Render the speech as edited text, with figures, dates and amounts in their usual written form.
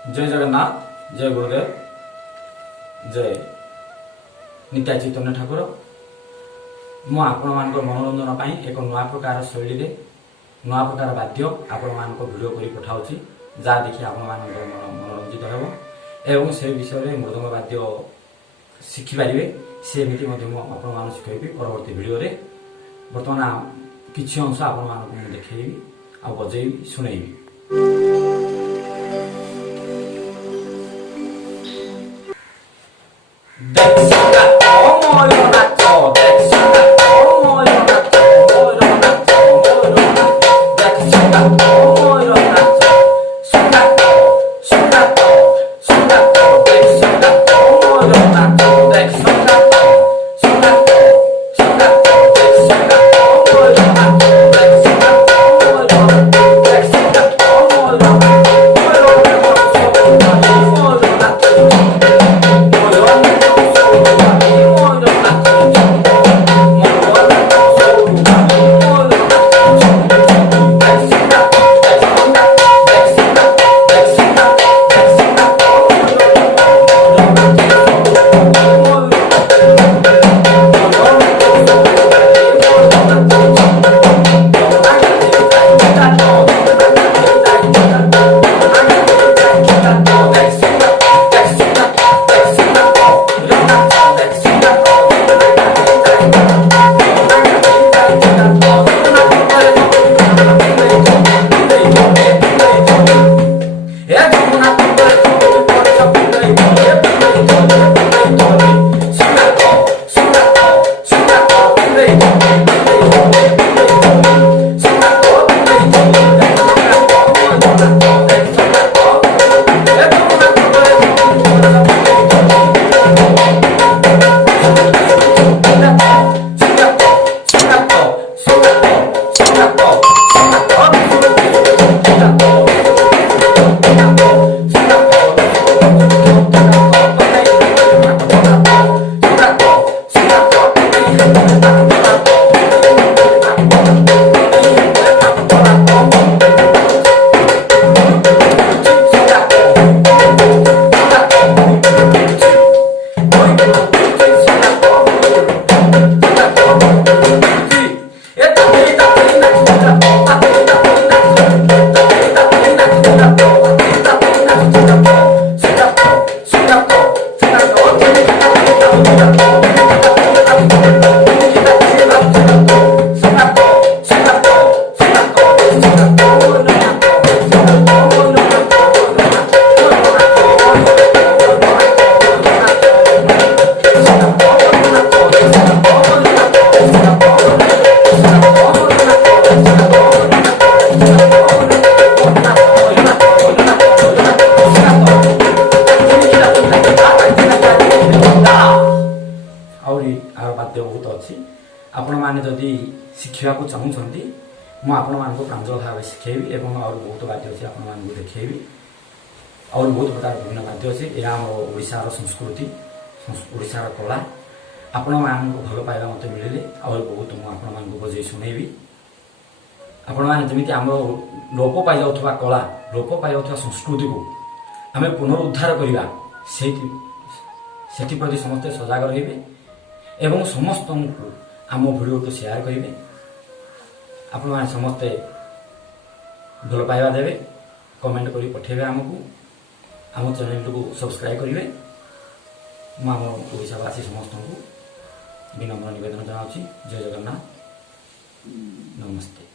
जय जगन्नाथ, जय गुरुदेव, जय नित्या चैतन्य ठाकुर। मु आपण मान मनोरंजन पाई एक नुआ प्रकार शैली रे नुआ प्रकार वाद्य आपण मान वीडियो करी पठाउची, जहाँ देखि आपण मान मनोरंजित हेबो एवं से विषय रे मृदंग वाद्य शिखि पारिबे। सेमिति मध्ये मु आपण मान शिखैबी परवर्ती वीडियो रे। वर्तमान किछि अंश आपण मान को देखैबी आ बजेबी सुनैबी। वाद्य बहुत अच्छी आपण मैंने जदि शिखा चाहूँगी मुझे प्रांजल भाव शिखेबी और बहुत वाद्य अच्छी आपको देखी और बहुत प्रकार विभिन्न वाद्य अच्छी। यह आम ओडार संस्कृति ओडार कला आपण मान भल पाइबा मत मिले और बहुत मुझे बजे शुणेबी। आपण मैंने जमी आम लोप पाई जाऊा कला लोप पाई जाऊा संस्कृति को आम पुनरुद्धार करवा से प्रति समस्ते सजग रे एवं समस्त आम भिडियो को शेयर करेंगे। आपण मैंने समस्ते भल पाइबा देवे कमेंट करी पठेबे आमको आम चैनल को सब्सक्राइब करेंगे। मुझावासी समस्त को विनम्र निवेदन जनाऊँ। जय जगन्नाथ, नमस्ते।